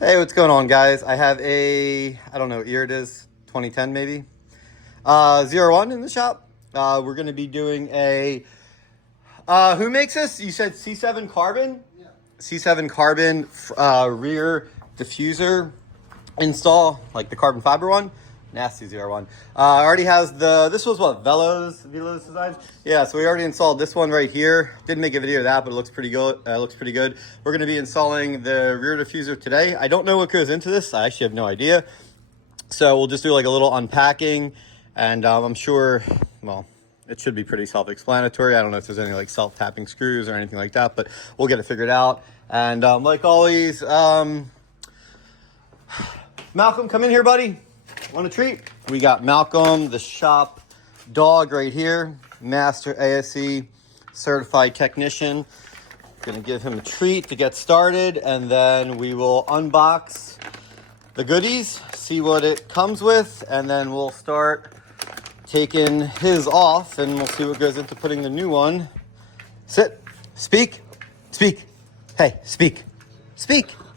Hey, what's going on, guys? I have I don't know what year it is, 2010 maybe, ZR1 in the shop. We're going to be doing who makes this? You said C7 Carbon? Yeah. C7 Carbon rear diffuser install, like the carbon fiber one. Nasty ZR1. Already has this was what, Velo's design? Yeah, so we already installed this one right here. Didn't make a video of that, but it looks pretty good. We're gonna be installing the rear diffuser today. I don't know what goes into this. I actually have no idea. So we'll just do like a little unpacking, and I'm sure, well, it should be pretty self-explanatory. I don't know if there's any like self-tapping screws or anything like that, but we'll get it figured out. And like always, Malcolm, come in here, buddy. Want a treat? We got Malcolm, the shop dog right here, master ASE certified technician. Gonna give him a treat to get started, and then we will unbox the goodies, see what it comes with, and then we'll start taking his off, and we'll see what goes into putting the new one. Sit, speak, hey, speak.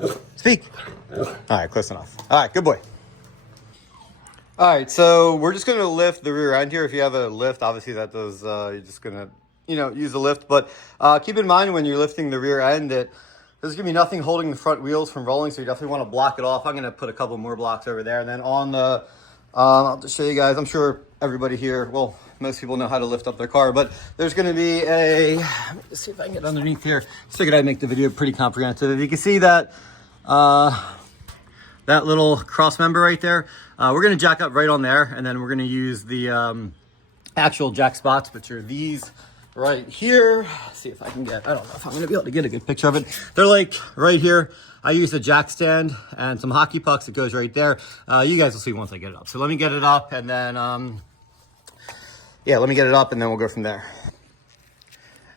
All right, close enough. All right, good boy. All right, so we're just gonna lift the rear end here. If you have a lift, obviously that does, you're just gonna, use the lift. But keep in mind when you're lifting the rear end that there's gonna be nothing holding the front wheels from rolling, so you definitely wanna block it off. I'm gonna put a couple more blocks over there. And then on the, I'll just show you guys, I'm sure everybody here, well, most people know how to lift up their car, but there's gonna be let's see if I can get underneath here. Just figured I'd make the video pretty comprehensive. If you can see that, that little cross member right there, we're gonna jack up right on there, and then we're gonna use the actual jack spots, which are these right here. Let's see if I can get, I don't know if I'm gonna be able to get a good picture of it. They're like right here. I use a jack stand and some hockey pucks that goes right there. You guys will see once I get it up. So let me get it up, and then, yeah, let me get it up, and then we'll go from there.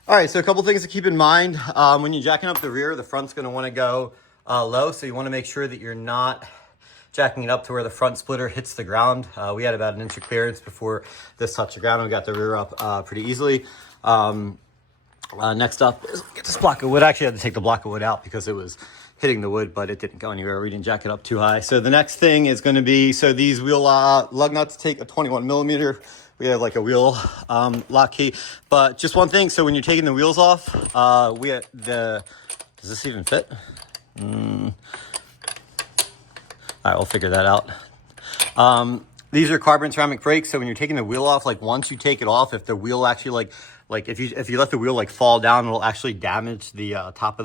All right, so a couple things to keep in mind. When you're jacking up the rear, the front's gonna wanna go low, so you wanna make sure that you're not jacking it up to where the front splitter hits the ground. We had about an inch of clearance before this touched the ground, and we got the rear up pretty easily. Next up is get this block of wood. I actually had to take the block of wood out because it was hitting the wood, but it didn't go anywhere. We didn't jack it up too high. So the next thing is going to be, so these wheel lug nuts take a 21 millimeter. We have like a wheel lock key, but just one thing. So when you're taking the wheels off, does this even fit? All right, we'll figure that out. These are carbon ceramic brakes. So when you're taking the wheel off, like once you take it off, if the wheel actually like if you let the wheel like fall down, it'll actually damage the top of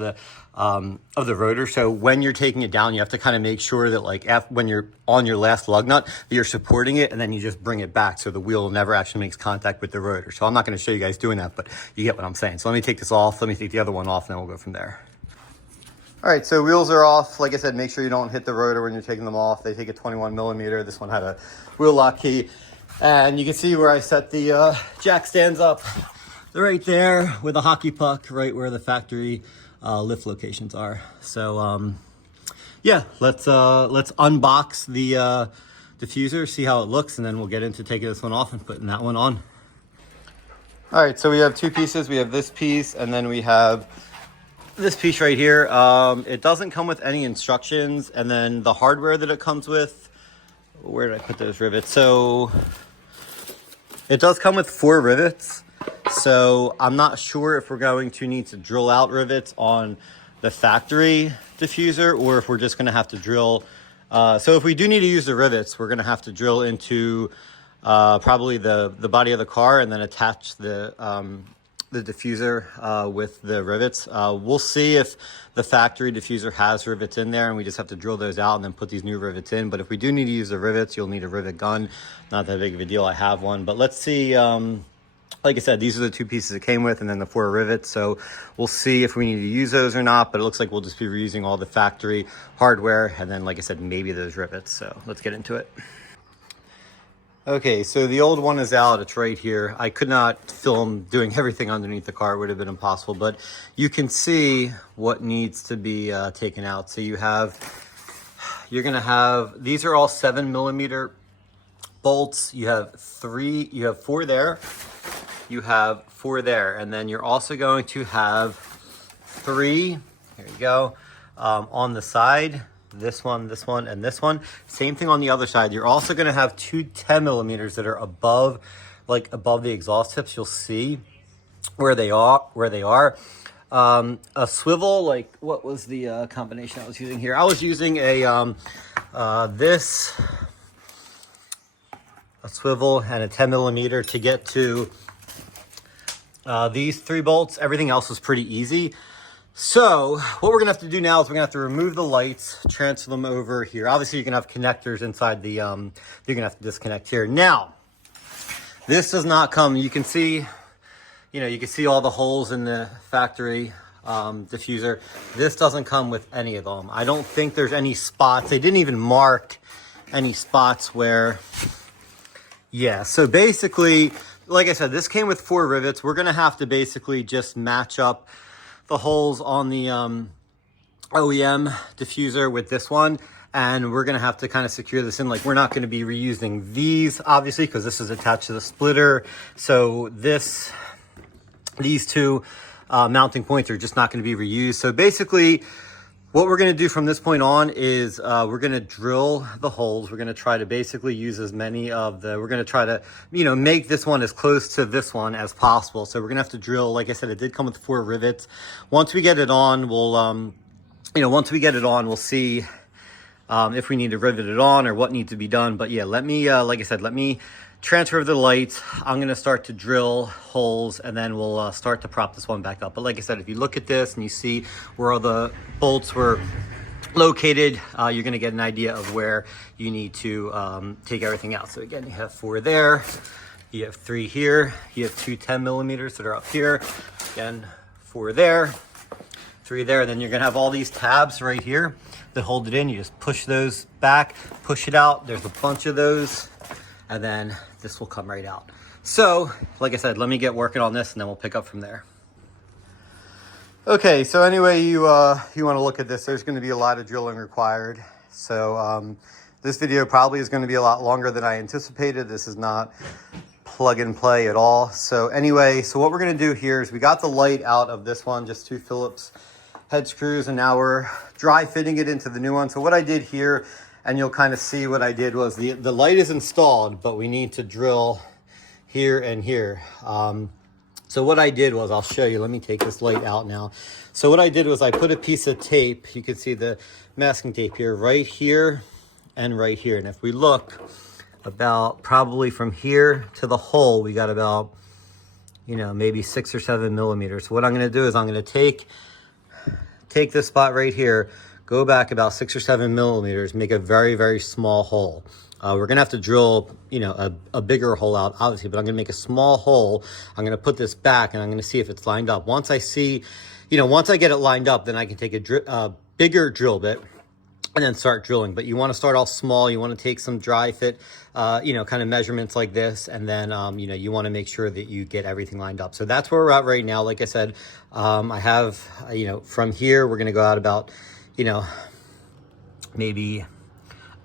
the rotor. So when you're taking it down, you have to kind of make sure that like when you're on your last lug nut, that you're supporting it, and then you just bring it back so the wheel never actually makes contact with the rotor. So I'm not going to show you guys doing that, but you get what I'm saying. So let me take this off. Let me take the other one off, and then we'll go from there. All right, so wheels are off. Like I said, make sure you don't hit the rotor when you're taking them off. They take a 21 millimeter. This one had a wheel lock key. And you can see where I set the jack stands up. They're right there with a hockey puck, right where the factory lift locations are. So yeah, let's unbox the diffuser, see how it looks, and then we'll get into taking this one off and putting that one on. All right, so we have two pieces. We have this piece, and then we have this piece right here. It doesn't come with any instructions, and then the hardware that it comes with, where did I put those rivets? So it does come with 4 rivets. So I'm not sure if we're going to need to drill out rivets on the factory diffuser, or if we're just going to have to drill. So if we do need to use the rivets, we're going to have to drill into probably the body of the car, and then attach the diffuser with the rivets. We'll see if the factory diffuser has rivets in there, and we just have to drill those out and then put these new rivets in. But if we do need to use the rivets, you'll need a rivet gun. Not that big of a deal. I have one, but let's see. Like I said, these are the 2 pieces it came with, and then the 4 rivets. So we'll see if we need to use those or not, but it looks like we'll just be reusing all the factory hardware, and then, like I said, maybe those rivets. So let's get into it. Okay, so the old one is out. It's right here. I could not film doing everything underneath the car. It would have been impossible, but you can see what needs to be taken out. So you're gonna have, these are all 7 millimeter bolts. You have 4 there. You have 4 there, and then you're also going to have 3, here you go, on the side. this one, and this one. Same thing on the other side. You're also going to have two 10 millimeters that are above, like above the exhaust tips. You'll see where they are. A swivel, like what was the combination I was using here? I was using a swivel and a 10 millimeter to get to these 3 bolts. Everything else was pretty easy. So what we're gonna have to do now is we're gonna have to remove the lights, transfer them over here. Obviously you can have connectors inside the, you're gonna have to disconnect here. Now, this does not come, you can see, you can see all the holes in the factory diffuser. This doesn't come with any of them. I don't think there's any spots. They didn't even mark any spots where, yeah. So basically, like I said, this came with 4 rivets. We're gonna have to basically just match up the holes on the OEM diffuser with this one. And we're gonna have to kind of secure this in. Like, we're not gonna be reusing these, obviously, because this is attached to the splitter. So these 2 mounting points are just not going to be reused. So basically what we're going to do from this point on is we're going to drill the holes. We're going to try to basically use as many of we're going to try to, make this one as close to this one as possible. So we're going to have to drill, like I said, it did come with 4 rivets. Once we get it on, we'll see if we need to rivet it on or what needs to be done. But yeah, let me transfer the lights. I'm going to start to drill holes, and then we'll start to prop this one back up. But like I said, if you look at this and you see where all the bolts were located, you're going to get an idea of where you need to take everything out. So again, you have 4 there, you have 3 here, you have 2 10 millimeters that are up here, again 4 there, 3 there, and then you're going to have all these tabs right here that hold it in. You just push those back, push it out. There's a bunch of those, and then this will come right out. So like I said, let me get working on this and then we'll pick up from there. Okay, so anyway, you want to look at this, there's going to be a lot of drilling required. So this video probably is going to be a lot longer than I anticipated. This is not plug and play at all. So anyway, so what we're going to do here is we got the light out of this one, just 2 Phillips head screws, and now we're dry fitting it into the new one. So what I did here, and you'll kind of see what I did, was the light is installed, but we need to drill here and here. So what I did was, I'll show you, let me take this light out now. So what I did was I put a piece of tape, you can see the masking tape here, right here and right here. And if we look about probably from here to the hole, we got about, maybe 6 or 7 millimeters. So what I'm gonna do is I'm gonna take this spot right here, go back about 6 or 7 millimeters, make a very, very small hole. We're gonna have to drill, a bigger hole out, obviously, but I'm gonna make a small hole. I'm gonna put this back and I'm gonna see if it's lined up. Once I see, once I get it lined up, then I can take a bigger drill bit and then start drilling. But you wanna start off small. You wanna take some dry fit, kind of measurements like this. And then, you wanna make sure that you get everything lined up. So that's where we're at right now. Like I said, I have, from here, we're gonna go out about, maybe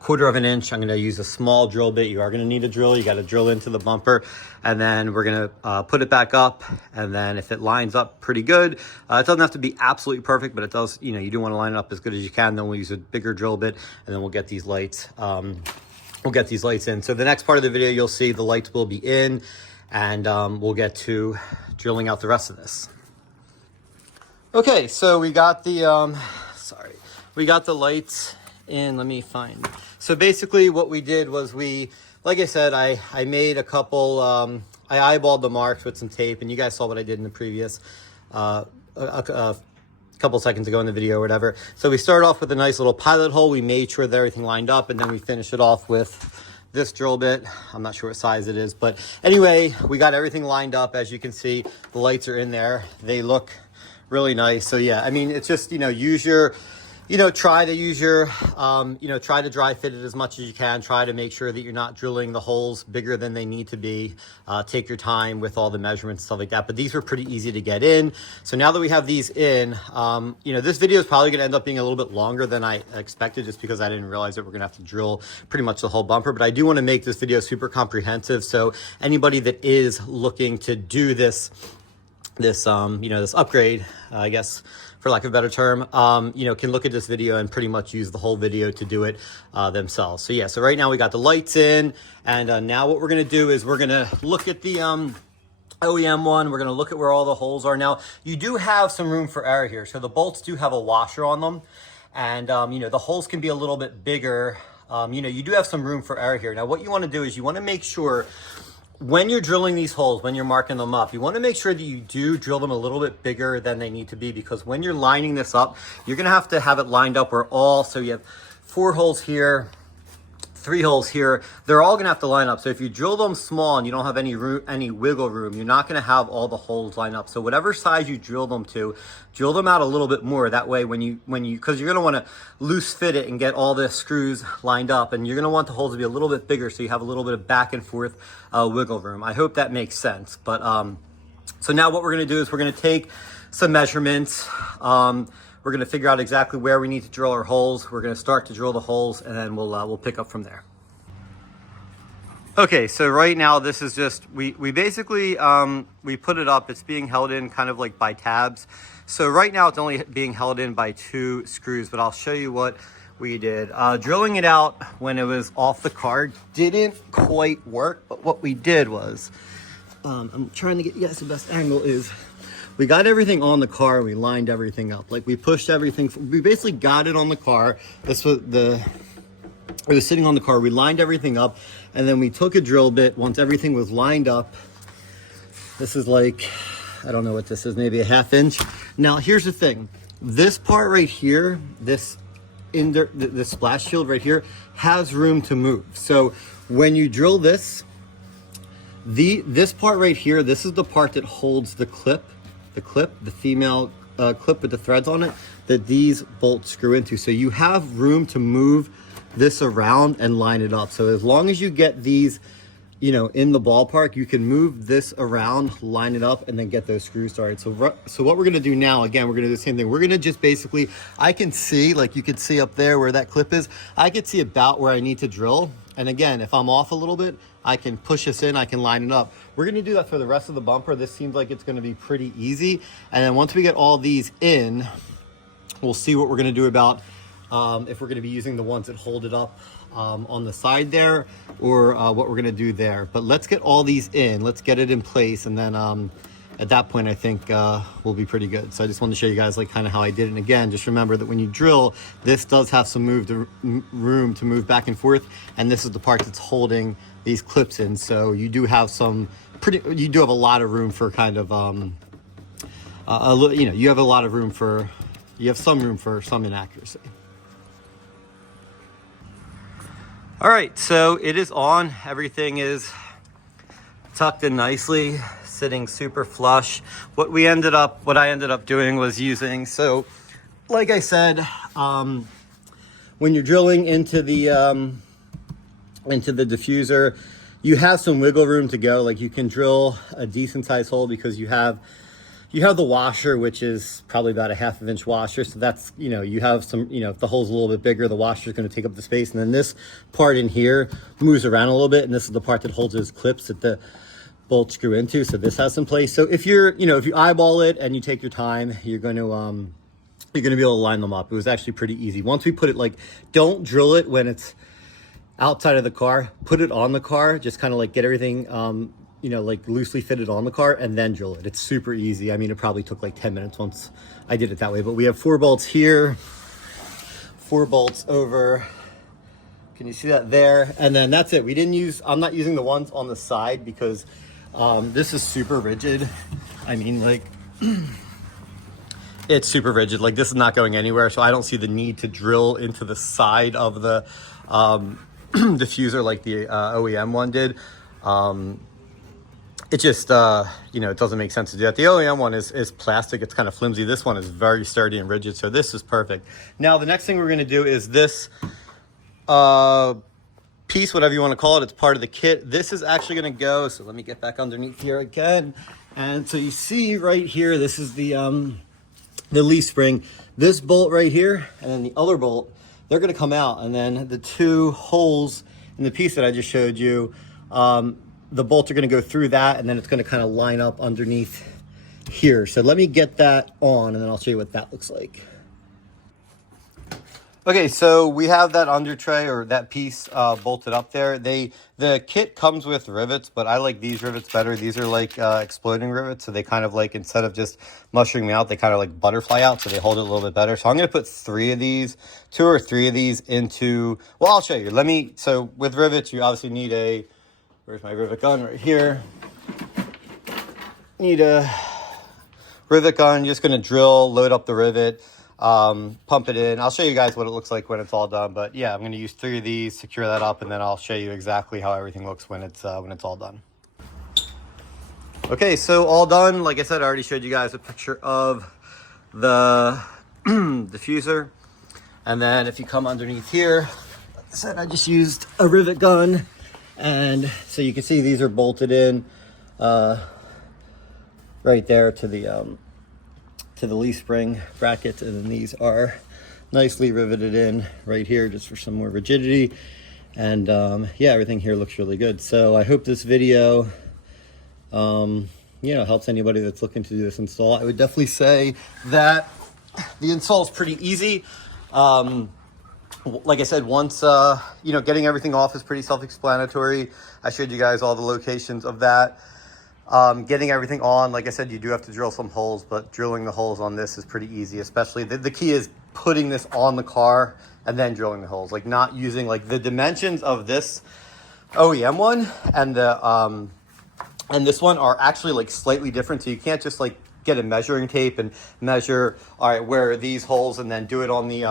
1/4 of an inch. I'm going to use a small drill bit. You are going to need a drill. You got to drill into the bumper, and then we're going to put it back up. And then if it lines up pretty good, it doesn't have to be absolutely perfect, but it does, you do want to line it up as good as you can. Then we'll use a bigger drill bit, and then we'll get these lights. We'll get these lights in. So the next part of the video, you'll see the lights will be in, and we'll get to drilling out the rest of this. Okay, so we got the we got the lights in. Let me find. So basically what we did was like I said, I made a couple, I eyeballed the marks with some tape, and you guys saw what I did in the previous, a couple seconds ago in the video or whatever. So we started off with a nice little pilot hole. We made sure that everything lined up, and then we finished it off with this drill bit. I'm not sure what size it is, but anyway, we got everything lined up. As you can see, the lights are in there. They look really nice. So yeah, I mean, it's just, use your, try to use your, try to dry fit it as much as you can. Try to make sure that you're not drilling the holes bigger than they need to be. Take your time with all the measurements, stuff like that. But these were pretty easy to get in. So now that we have these in, this video is probably going to end up being a little bit longer than I expected, just because I didn't realize that we're going to have to drill pretty much the whole bumper. But I do want to make this video super comprehensive. So anybody that is looking to do this upgrade, I guess, for lack of a better term, you know, can look at this video and pretty much use the whole video to do it themselves. So yeah, so right now we got the lights in, and now what we're gonna do is we're gonna look at the OEM one. We're gonna look at where all the holes are. Now, you do have some room for error here. So the bolts do have a washer on them, and you know, the holes can be a little bit bigger. You know, you do have some room for error here. Now, what you wanna do is you wanna make sure when you're drilling these holes, when you're marking them up, you want to make sure that you do drill them a little bit bigger than they need to be, because when you're lining this up, you're going to have it lined up where so you have 4 holes here, 3 holes here, they're all going to have to line up. So if you drill them small and you don't have any wiggle room, you're not going to have all the holes line up. So whatever size you drill them to, drill them out a little bit more. That way when you because you're going to want to loose fit it and get all the screws lined up, and you're going to want the holes to be a little bit bigger so you have a little bit of back and forth wiggle room. I hope that makes sense. But so now what we're going to do is we're going to take some measurements. We're going to figure out exactly where we need to drill our holes. We're going to start to drill the holes, and then we'll pick up from there. Okay, so right now this is just, we basically, we put it up. It's being held in kind of like by tabs. So right now it's only being held in by 2 screws, but I'll show you what we did. Drilling it out when it was off the car didn't quite work, but what we did was, I'm trying to get you guys the best angle, is we got everything on the car, we lined everything up. Like we pushed everything, we basically got it on the car. This was it was sitting on the car, we lined everything up, and then we took a drill bit once everything was lined up. This is like, I don't know what this is, maybe a 1/2 inch. Now here's the thing, this part right here, this splash shield right here has room to move. So when you drill this, this part right here, this is the part that holds the clip, the female clip with the threads on it, that these bolts screw into. So you have room to move this around and line it up. So as long as you get these, you know, in the ballpark, you can move this around, line it up, and then get those screws started. So what we're gonna do now, again, we're gonna do the same thing. We're gonna just basically, I can see, like you could see up there where that clip is, I could see about where I need to drill. And again, if I'm off a little bit, I can push this in, I can line it up. We're gonna do that for the rest of the bumper. This seems like it's gonna be pretty easy. And then once we get all these in, we'll see what we're gonna do about if we're gonna be using the ones that hold it up on the side there, or what we're gonna do there. But let's get all these in, let's get it in place, and then at that point I think we'll be pretty good. So I just wanted to show you guys like kind of how I did it. And again, just remember that when you drill, this does have some room to move back and forth, and this is the part that's holding these clips in. So you do have you do have a lot of room for kind of you know, you have a lot of room for, you have some room for some inaccuracy. All right, so it is on. Everything is tucked in nicely, sitting super flush. What I ended up doing was using, so like I said, when you're drilling into the diffuser, you have some wiggle room to go. Like you can drill a decent sized hole because you have the washer, which is probably about a 1/2 inch washer. So that's, you know, you have some, you know, if the hole's a little bit bigger, the washer is going to take up the space. And then this part in here moves around a little bit. And this is the part that holds those clips that the bolts screw into. So this has some place. So if you're, you know, if you eyeball it and you take your time, you're going to be able to line them up. It was actually pretty easy. Once we put it, like, don't drill it when it's outside of the car, put it on the car, just kind of like get everything, you know, like loosely fitted on the car, and then drill it. It's super easy. I mean, it probably took like 10 minutes once I did it that way. But we have 4 bolts here, 4 bolts over. Can you see that there? And then that's it. I'm not using the ones on the side because this is super rigid. I mean, like, it's super rigid. Like, this is not going anywhere. So I don't see the need to drill into the side of the diffuser like the OEM one did. It just, you know, it doesn't make sense to do that. The OEM one is plastic. It's kind of flimsy. This one is very sturdy and rigid. So this is perfect. Now, the next thing we're going to do is this piece, whatever you want to call it. It's part of the kit. This is actually going to go. So let me get back underneath here again. And so you see right here, this is the leaf spring. This bolt right here, and then the other bolt, they're going to come out. And then the 2 holes in the piece that I just showed you, the bolts are going to go through that, and then it's going to kind of line up underneath here. So let me get that on and then I'll show you what that looks like. Okay, so we have that under tray or that piece bolted up there. The kit comes with rivets, but I like these rivets better. These are like exploding rivets, so they kind of like, instead of just mushrooming out, they kind of like butterfly out, so they hold it a little bit better. So I'm going to put 3 of these, 2 or 3 of these into, well, I'll show you. So with rivets, you obviously need where's my rivet gun? Right here. Need a rivet gun. You're just going to drill, load up the rivet. Pump it in. I'll show you guys what it looks like when it's all done, but yeah, I'm going to use 3 of these, secure that up, and then I'll show you exactly how everything looks when it's all done. Okay, so all done. Like I said, I already showed you guys a picture of the diffuser, and then if you come underneath here, like I said, I just used a rivet gun, and so you can see these are bolted in right there to the leaf spring brackets, and then these are nicely riveted in right here just for some more rigidity. And yeah, everything here looks really good. So I hope this video helps anybody that's looking to do this install. I would definitely say that the install is pretty easy. Like I said, once getting everything off is pretty self-explanatory. I showed you guys all the locations of that. Getting everything on, like I said, you do have to drill some holes, but drilling the holes on this is pretty easy. Especially the key is putting this on the car and then drilling the holes, like not using like the dimensions of this OEM one and this one are actually like slightly different. So you can't just like get a measuring tape and measure, all right, where are these holes, and then do it on the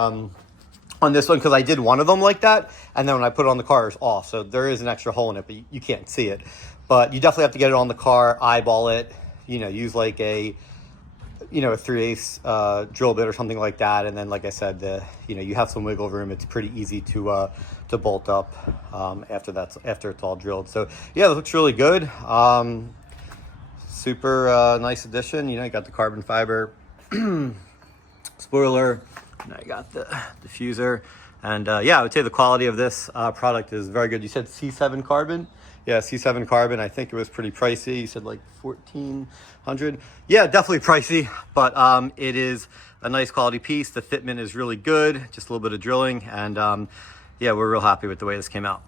on this one, because I did one of them like that, and then when I put it on the car, it's off. So there is an extra hole in it, but you can't see it. But you definitely have to get it on the car, eyeball it, use like a 3/8 drill bit or something like that. And then, like I said, you have some wiggle room. It's pretty easy to bolt up after it's all drilled. So yeah, it looks really good. Super nice addition. You got the carbon fiber spoiler. Now you got the diffuser. And yeah, I would say the quality of this product is very good. You said C7 carbon? Yeah, C7 carbon. I think it was pretty pricey. You said like $1,400. Yeah, definitely pricey, but it is a nice quality piece. The fitment is really good. Just a little bit of drilling, and yeah, we're real happy with the way this came out.